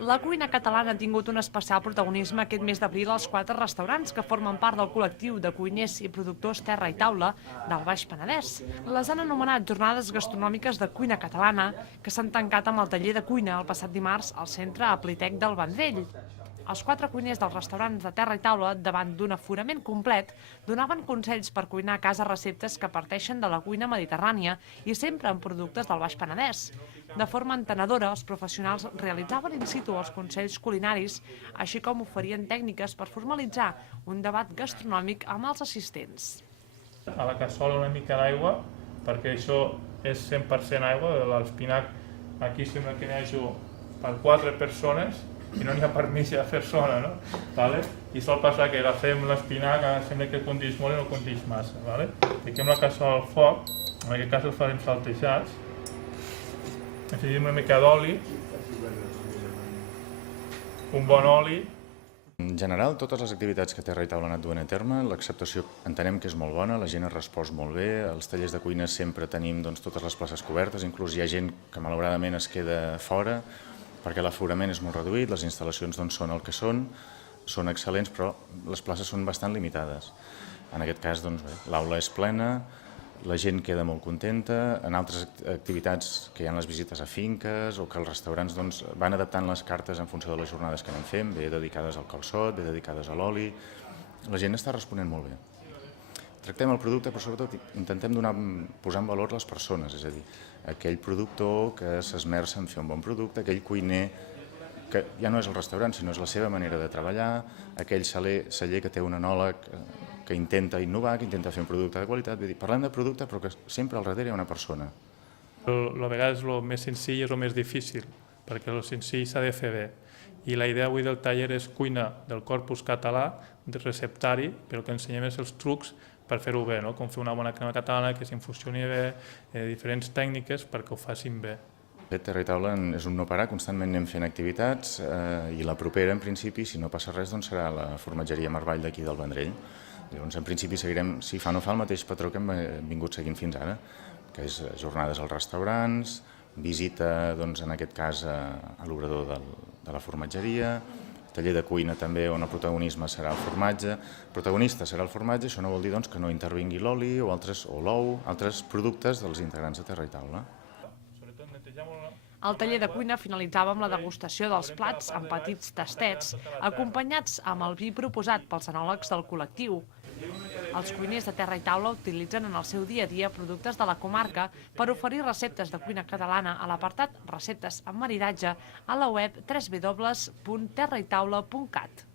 La cuina catalana ha tingut un especial protagonisme aquest mes d'abril als 4 restaurants que formen part del col·lectiu de cuiners i productors Terra i Taula del Baix Penedès. Les han anomenat Jornades Gastronòmiques de Cuina Catalana, que s'han tancat amb el taller de cuina el passat dimarts al centre Aplitec del Vendrell. Els 4 cuiners dels restaurants de Terra i Taula, davant d'un aforament complet, donaven consells per cuinar a casa receptes que parteixen de la cuina mediterrània i sempre amb productes del Baix Penedès. De forma entenedora, els professionals realitzaven in situ els consells culinaris, així com oferien tècniques per formalitzar un debat gastronòmic amb els assistents. A la cassola una mica d'aigua, perquè això és 100% aigua, l'espinac aquí sembla que n'hi hagi per 4 persones, i no n'hi ha per mitja persona, no? Vale? I sol passar que agafem l'espinac, sembla que condeix molt i no condeix massa. Vale? Fiquem la cassola al foc, en aquest cas els farem saltejats, afegim una mica d'oli, un bon oli. En general, totes les activitats que Terra i Taula han anat duent a terme, l'acceptació entenem que és molt bona, la gent ha respost molt bé, als tallers de cuina sempre tenim totes les places cobertes, inclús hi ha gent que malauradament es queda fora, perquè l'aforament és molt reduït, les instal·lacions són el que són excel·lents, però les places són bastant limitades. En aquest cas, l'aula és plena, la gent queda molt contenta, en altres activitats que hi ha les visites a finques o que els restaurants van adaptant les cartes en funció de les jornades que anem fent, bé dedicades al calçot, bé dedicades a l'oli, la gent està responent molt bé. Tractem el producte, però sobretot intentem posar en valor les persones, és a dir, aquell productor que s'esmerça en fer un bon producte, aquell cuiner que ja no és el restaurant, sinó és la seva manera de treballar, aquell celler que té un enòleg que intenta innovar, que intenta fer un producte de qualitat. Parlem de producte, però que sempre al darrere hi ha una persona. A vegades el més senzill és el més difícil, perquè el senzill s'ha de fer bé. I la idea avui del taller és cuina del corpus català, de receptari, però que ensenyem els trucs per fer-ho bé, com fer una bona crema catalana, que s'infusioni bé, diferents tècniques perquè ho facin bé. Terra i Taula és un no parar, constantment anem fent activitats i la propera, en principi, si no passa res, serà la formatgeria Marvall d'aquí del Vendrell. Llavors, en principi, seguirem, si fa no fa, el mateix patró que hem vingut seguint fins ara, que és jornades als restaurants, visita, en aquest cas, a l'obrador de la formatgeria, taller de cuina també on el protagonisme serà el formatge. El protagonista serà el formatge, això no vol dir que no intervingui l'oli o l'ou, altres productes dels integrants de Terra i Taula. El taller de cuina finalitzava amb la degustació dels plats en petits tastets, acompanyats amb el vi proposat pels enòlegs del col·lectiu. Els cuiners de Terra i Taula utilitzen en el seu dia a dia productes de la comarca per oferir receptes de cuina catalana a l'apartat Receptes amb maridatge a la web www.terraitaula.cat.